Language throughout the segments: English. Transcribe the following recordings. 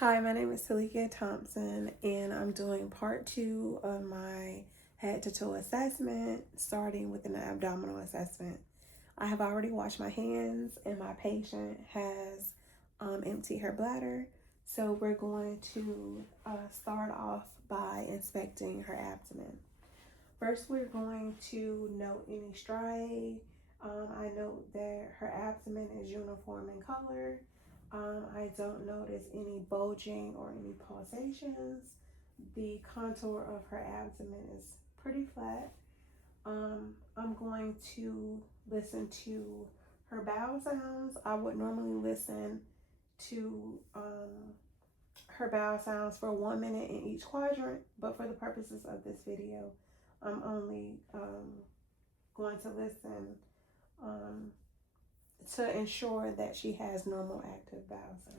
Hi, my name is Talika Thompson, and I'm doing part 2 of my head to toe assessment, starting with an abdominal assessment. I have already washed my hands, and my patient has emptied her bladder. So we're going to start off by inspecting her abdomen. First, we're going to note any striae. I note that her abdomen is uniform in color. I don't notice any bulging or any pulsations. The contour of her abdomen is pretty flat. I'm going to listen to her bowel sounds. I would normally listen to her bowel sounds for 1 minute in each quadrant, but for the purposes of this video, I'm only going to listen um, to ensure that she has normal active bowel sounds.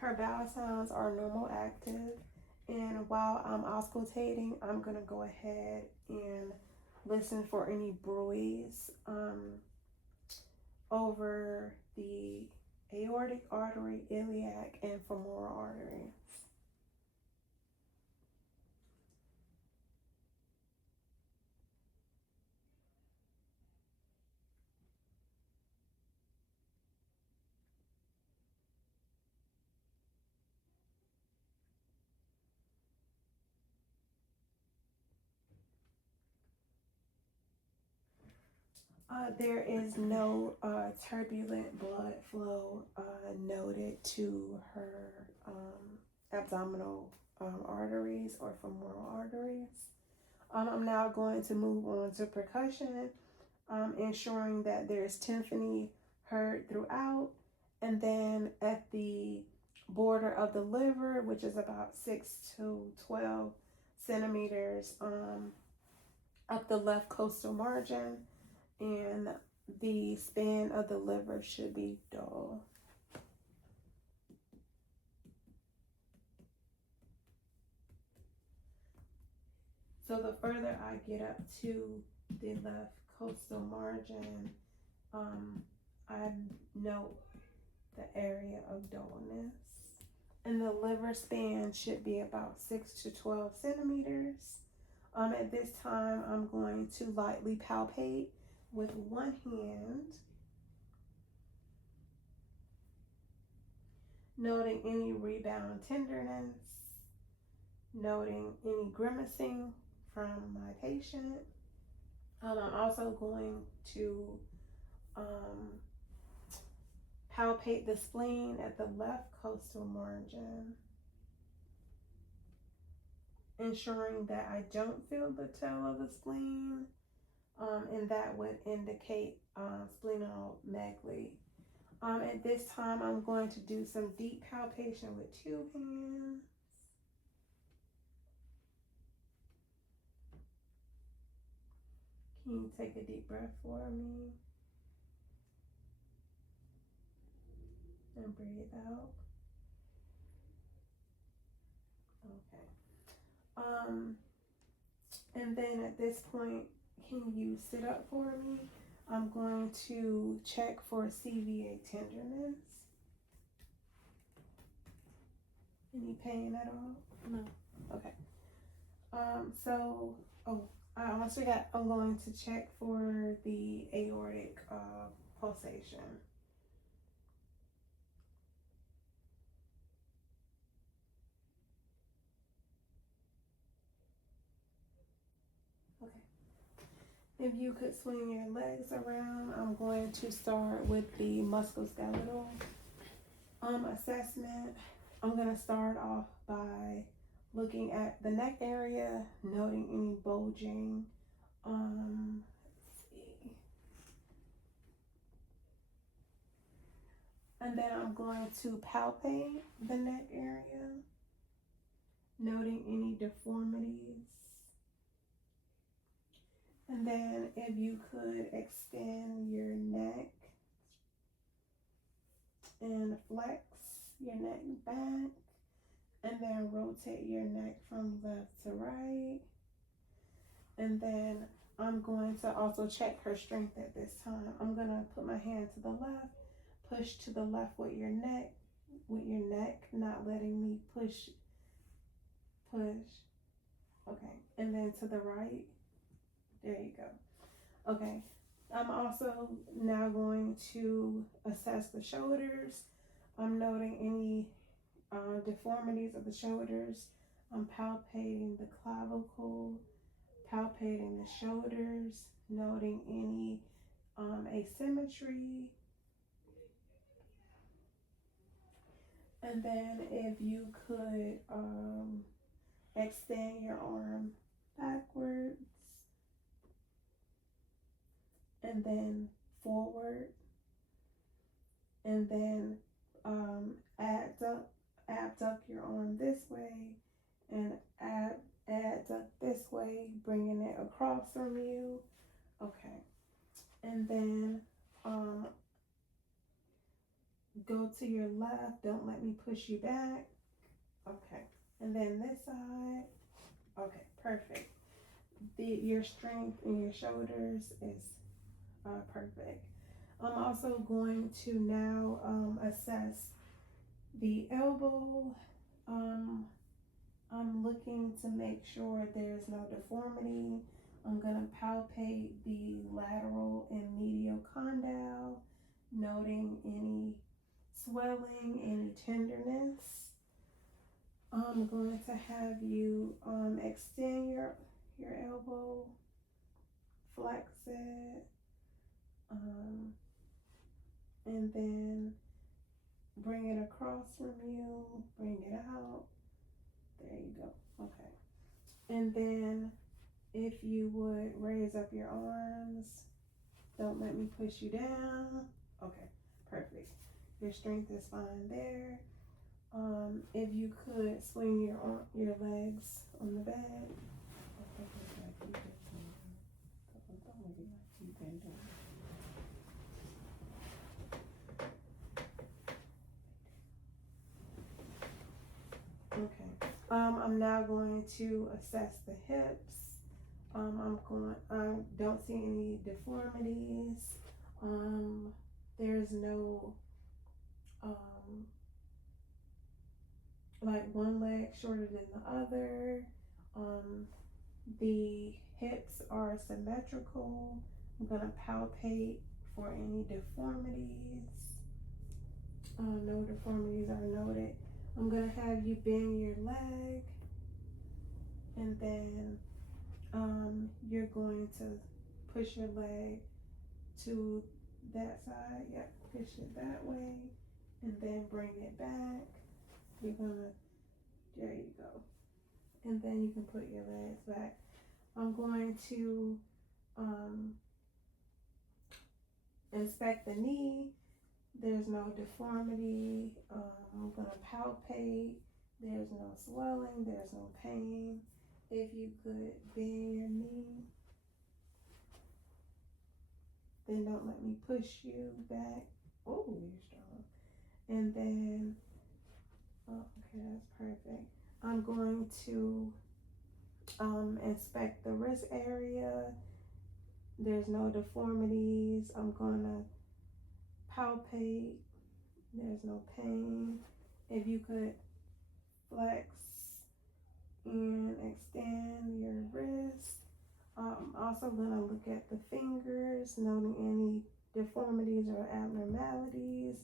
Her bowel sounds are normal active, and while I'm auscultating, I'm gonna go ahead and listen for any bruits over the aortic artery, iliac, and femoral artery. There is no turbulent blood flow noted to her abdominal arteries or femoral arteries. I'm now going to move on to percussion, ensuring that there's tympani heard throughout, and then at the border of the liver, which is about 6 to 12 centimeters up the left costal margin, and the span of the liver should be dull. So the further I get up to the left costal margin, I note the area of dullness. And the liver span should be about 6 to 12 centimeters. At this time, I'm going to lightly palpate with one hand, noting any rebound tenderness, noting any grimacing from my patient. I'm also going to palpate the spleen at the left costal margin, ensuring that I don't feel the tail of the spleen, and that would indicate splenomegaly. At this time, I'm going to do some deep palpation with two hands. Can you take a deep breath for me? And breathe out. Okay. And then at this point, can you sit up for me? I'm going to check for CVA tenderness. Any pain at all? No. Okay. I also got, I'm going to check for the aortic pulsation. Okay. If you could swing your legs around, I'm going to start with the musculoskeletal assessment. I'm going to start off by looking at the neck area, noting any bulging. Let's see. And then I'm going to palpate the neck area, noting any deformities. And then if you could extend your neck and flex your neck back, and then rotate your neck from left to right. And then I'm going to also check her strength at this time. I'm going to put my hand to the left, push to the left with your neck, not letting me push. Okay, and then to the right. There you go. Okay, I'm also now going to assess the shoulders. I'm noting any deformities of the shoulders. I'm palpating the clavicle, palpating the shoulders, noting any asymmetry. And then if you could extend your arm backwards and then forward, and then abduct your arm this way and abduct this way, bringing it across from you. Okay, and then go to your left. Don't let me push you back. Okay, and then this side. Okay, perfect. Your strength in your shoulders is perfect. I'm also going to now assess the elbow. I'm looking to make sure there's no deformity. I'm going to palpate the lateral and medial condyle, noting any swelling, any tenderness. I'm going to have you extend your elbow, flex it, and then bring it across from you, bring it out. There you go. Okay. And then if you would raise up your arms, don't let me push you down. Okay, perfect. Your strength is fine there. If you could swing your legs on the bed. Okay. I'm now going to assess the hips. I don't see any deformities. There's no like one leg shorter than the other. The hips are symmetrical. I'm gonna palpate for any deformities. No deformities are noted. I'm gonna have you bend your leg, and then you're going to push your leg to that side. Yep, push it that way, and then bring it back. You're gonna, there you go. And then you can put your legs back. I'm going to inspect the knee. There's no deformity. I'm gonna palpate. There's no swelling. There's no pain. If you could bend your knee, then don't let me push you back. Oh, you're strong. And then, oh, okay, that's perfect. I'm going to inspect the wrist area. There's no deformities. I'm gonna palpate. There's no pain. If you could flex and extend your wrist. I'm also gonna look at the fingers, noting any deformities or abnormalities.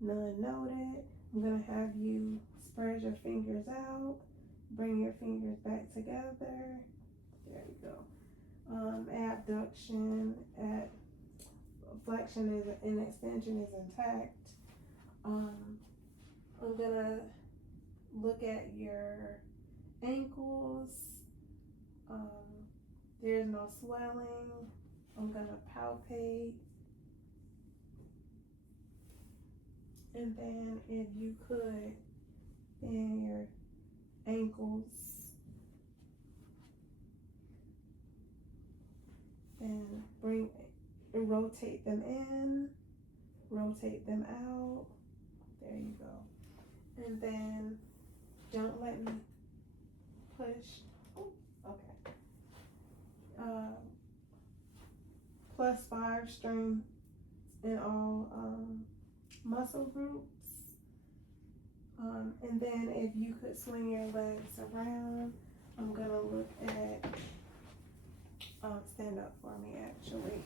None noted. I'm gonna have you spread your fingers out. Bring your fingers back together. There you go. Abduction, flexion is and extension is intact. I'm gonna look at your ankles. There's no swelling. I'm gonna palpate. And then if you could bend your ankles and rotate them in, rotate them out. There you go. And then don't let me push. Oh, okay. +5 strength in all muscle groups. And then if you could swing your legs around, I'm gonna look at, stand up for me actually.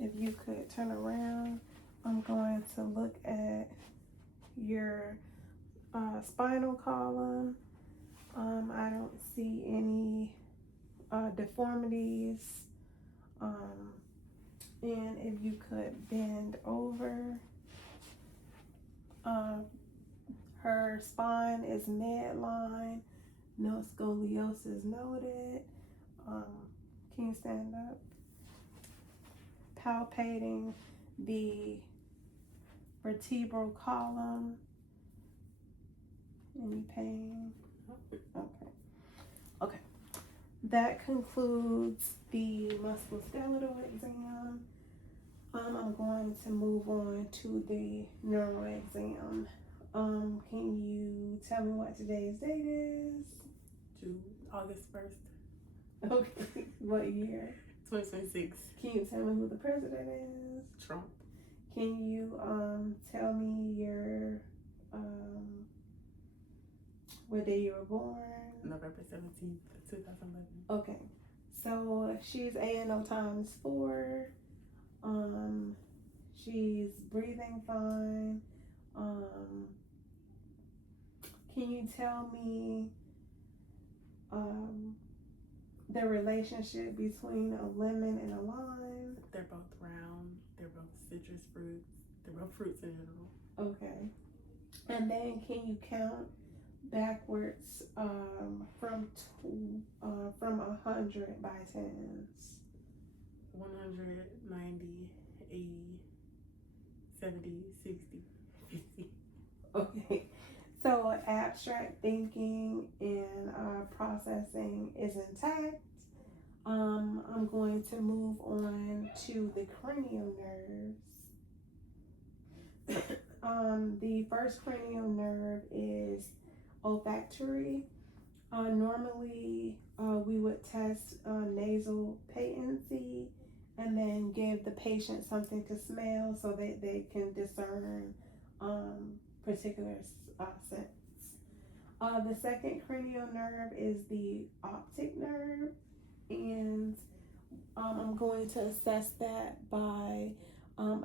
If you could turn around, I'm going to look at your spinal column. I don't see any deformities. And if you could bend over, her spine is midline, no scoliosis noted. Can you stand up? Palpating the vertebral column. Any pain? Okay. That concludes the musculoskeletal exam. I'm going to move on to the neural exam. Can you tell me what today's date is? August 1st. Okay. What year? 2026. Can you tell me who the president is? Trump. Can you tell me your what day you were born? November 17th, 2011. Okay. So she's ANO times 4. She's breathing fine. Can you tell me the relationship between a lemon and a lime? They're both round. They're both citrus fruits. They're both fruits in general. Okay. And then can you count backwards from 100 by tens? 100, 90, 80, 70, 60, 50. Okay. So abstract thinking and processing is intact. I'm going to move on to the cranial nerves. The first cranial nerve is olfactory. Normally, we would test nasal patency and then give the patient something to smell so that they can discern particular scents. The second cranial nerve is the optic nerve, and I'm going to assess that by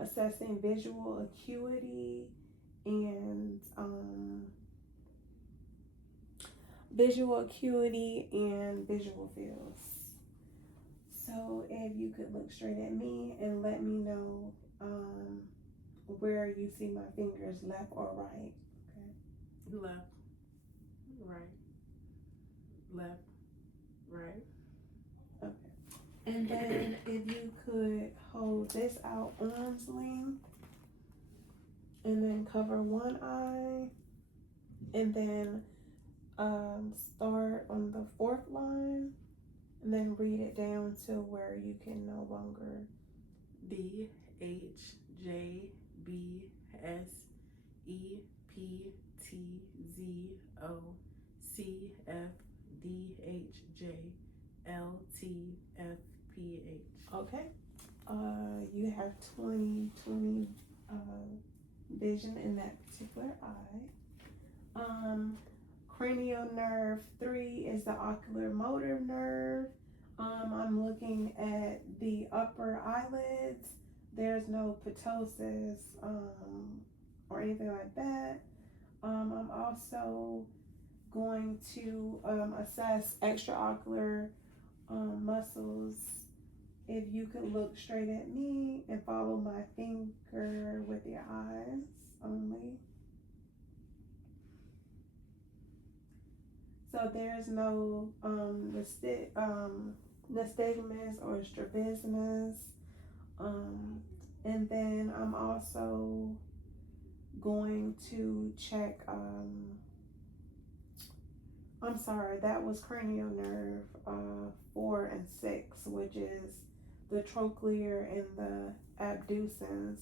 assessing visual acuity and visual fields. So if you could look straight at me and let me know where you see my fingers, left or right. Okay. Left, right, left, right. Okay. And then if you could hold this out arm's length and then cover one eye and then start on the 4th line and then read it down to where you can no longer. D H J B S E P T Z O C F D H J L T F P H. Okay. You have 20/20 vision in that particular eye. Cranial nerve 3 is the ocular motor nerve. I'm looking at the upper eyelids. There's no ptosis or anything like that. I'm also going to assess extraocular muscles. If you could look straight at me and follow my finger with your eyes only. So there's no nystagmus or strabismus. And then I'm also going to check, I'm sorry, that was cranial nerve 4 and 6, which is the trochlear and the abducens.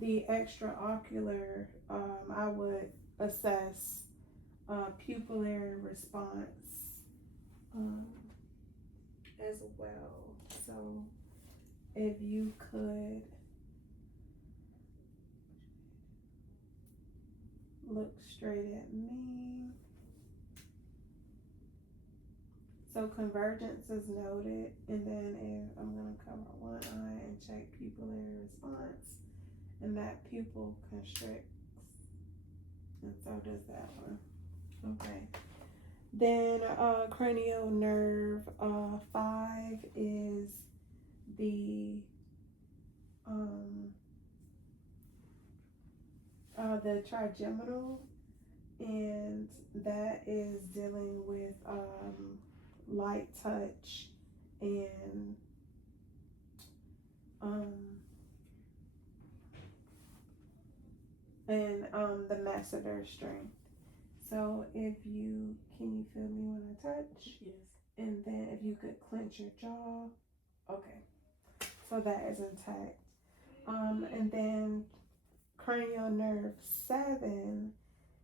The extraocular, I would assess pupillary response as well. So if you could look straight at me. So convergence is noted, and then if I'm going to cover one eye and check pupillary response, and that pupil constricts, and so does that one. Okay. Then cranial nerve 5 is the trigeminal, and that is dealing with light touch and the masseter strength. So if you can you feel me when I touch? Yes. And then if you could clench your jaw. Okay. So that is intact. And then cranial nerve 7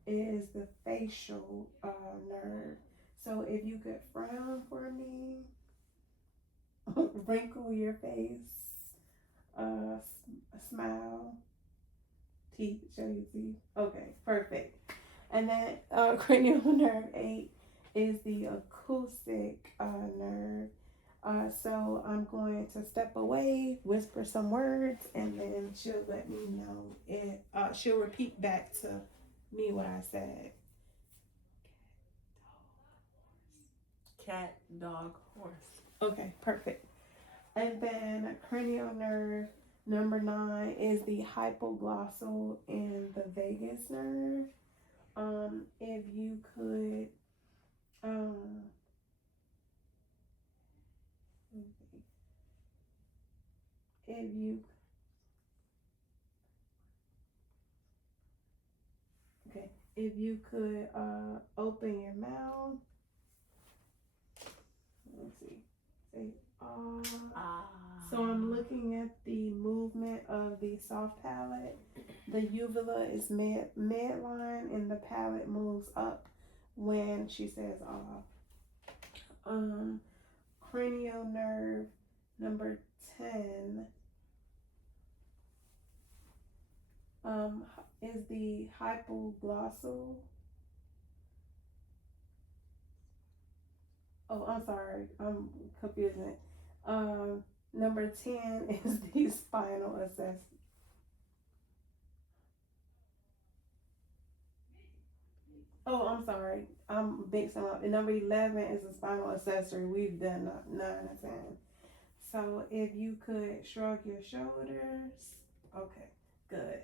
is the facial nerve. So if you could frown for me, wrinkle your face, smile, teeth, show your teeth. Okay, perfect. And then cranial nerve 8 is the acoustic nerve. So I'm going to step away, whisper some words, and then she'll let me know it. She'll repeat back to me what I said. Cat, dog, horse. Okay, perfect. And then cranial nerve number 9 is the hypoglossal and the vagus nerve. If you could, if you could open your mouth. Let's see. Say ah. So I'm looking at the movement of the soft palate. The uvula is midline, and the palate moves up when she says ah. Cranial nerve number 10 is the hypoglossal. Oh, I'm sorry, I'm confusing it. Number 10 is the spinal assessment. Oh, I'm sorry, I'm mixing up. And number 11 is the spinal accessory. We've done 9 and 10. So if you could shrug your shoulders. Okay, good.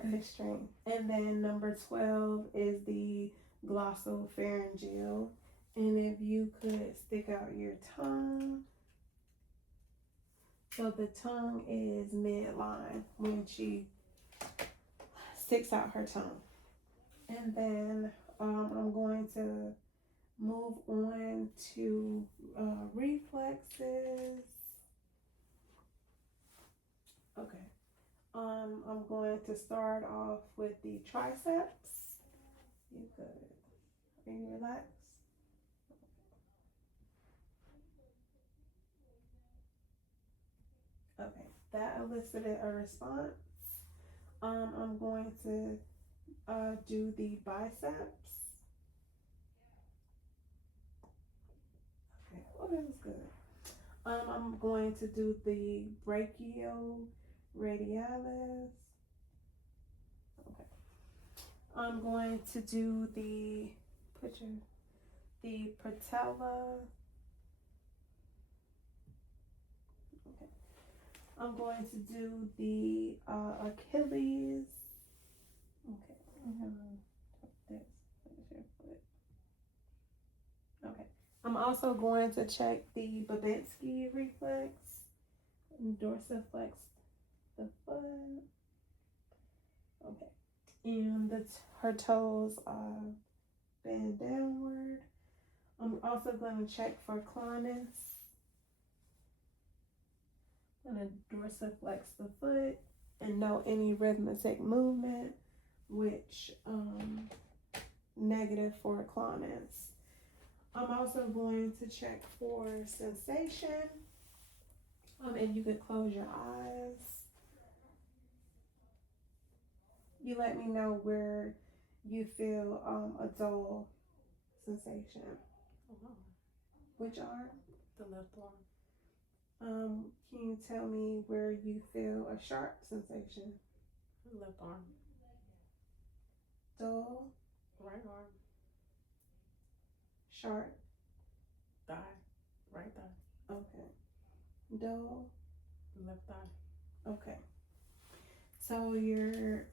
Good strength. And then number 12 is the glossopharyngeal. And if you could stick out your tongue. So the tongue is midline when she sticks out her tongue. And then I'm going to move on to reflexes. Okay. I'm going to start off with the triceps. You good? Are you relaxed? Okay, that elicited a response. I'm going to do the biceps. Okay, oh, that was good. I'm going to do the brachioradialis. Okay. I'm going to do the patella. Okay. I'm going to do the Achilles. Okay. Okay. I'm also going to check the Babinski reflex, dorsiflex the foot. Okay. And her toes are bend downward. I'm also going to check for clonus. I'm going to dorsiflex the foot and note any rhythmic movement, which negative for clonus. I'm also going to check for sensation. If you could close your eyes. You let me know where you feel a dull sensation. Oh, Which arm? the left arm. Can you tell me where you feel a sharp sensation? Left arm. Dull, Right arm. sharp, Thigh. Right thigh. okay. Dull, Left thigh. okay. So your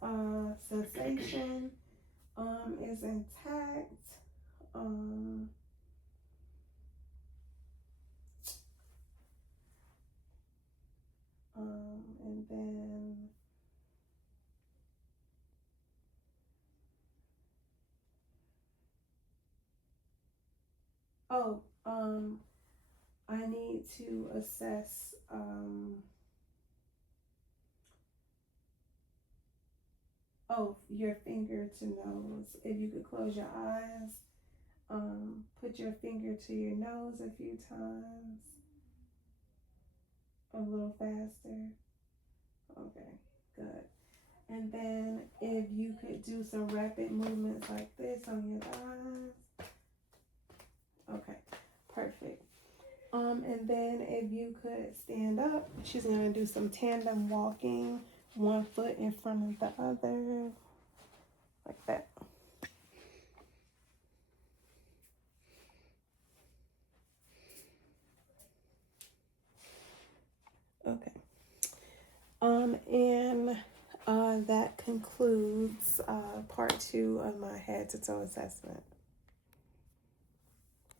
sensation is intact. And then I need to assess your finger to nose. If you could close your eyes, put your finger to your nose a few times. A little faster. Okay, good. And then if you could do some rapid movements like this on your thighs. Okay, perfect. And then if you could stand up, she's gonna do some tandem walking, one foot in front of the other, like that. Okay. And that concludes part 2 of my head to toe assessment.